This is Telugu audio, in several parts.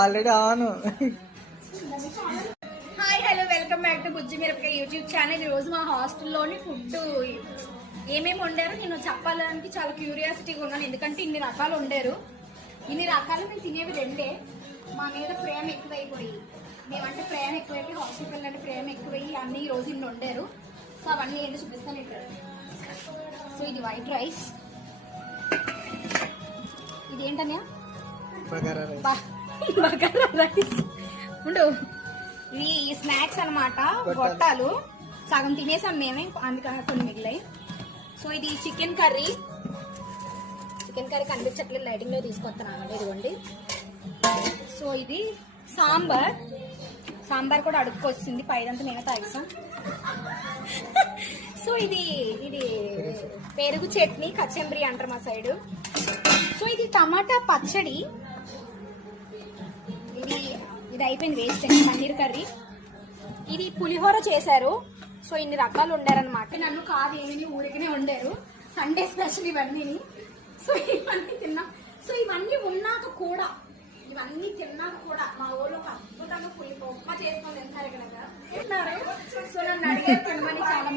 ఆల్రెడీ ఆను. Hi hello welcome back to Bujji Mirapakaya YouTube channel. ఈ రోజు మా హాస్టల్లోని ఫుడ్ ఏమేమి వండారో నేను చెప్పాలని చాలా క్యూరియాసిటీగా ఉన్నాను. ఎందుకంటే ఇన్ని రకాలు వండారు. ఇన్ని రకాలు మేము తినేవి రెండే. మా మీద ప్రేమ ఎక్కువైపోయి, మేమంటే ప్రేమ ఎక్కువైపోయి, హాస్టల్ పిల్లలంటే ప్రేమ ఎక్కువయ్యి అన్ని ఈ రోజు ఇన్ని వండారు. సో అవన్నీ ఏంటో చూపిస్తాను ఇక్కడ. సో ఇది వైట్ రైస్, ఇదేంటనే బగారా రైస్ ఉండు. ఇవి స్నాక్స్ అనమాట, గొట్టాలు. సగం తినేసాం మేమే, అందుకని కొన్ని మిగిలాయి. సో ఇది చికెన్ కర్రీ కనిపించట్లేదు, లైటింగ్ లో తీసుకొస్తాను ఇదిగోండి. సో ఇది సాంబార్ కూడా అడుక్కొచ్చింది, పైదంతా మేమే తాగిస్తాం. సో ఇది పెరుగు చట్నీ, కచెంబరి అంటారు మా సైడ్. సో ఇది టమాటా పచ్చడి, ఇది అయిపోయింది వేస్ట్. పన్నీర్ కర్రీ, ఇది పులిహోర చేశారు. సో ఇన్ని రకాలు వండారనమాట. నన్ను కాదు ఏమీ ఊరికనే వండారు, సండే స్పెషల్ ఇవన్నీ. సో ఇవన్నీ తిన్నా. సో ఇవన్నీ తిన్నాక కూడా మా ఊళ్ళో ఒక అద్భుతంగా ఉప్మా చేసుకొని తింటారు కనుక. సో నన్ను అడిగారు తినమని, చాలా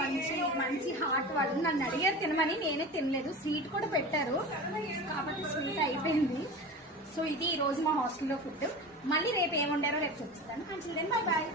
మంచి హార్ట్ వాళ్ళు నన్ను అడిగారు తినమని. నేనే తినలేదు, స్వీట్ కూడా పెట్టారు కాబట్టి స్వీట్ అయిపోయింది. సో ఇది ఈ రోజు మా హాస్టల్లో ఫుడ్. మళ్ళీ రేపు ఏముండారో రేపు చూపిస్తాను. Until then bye bye.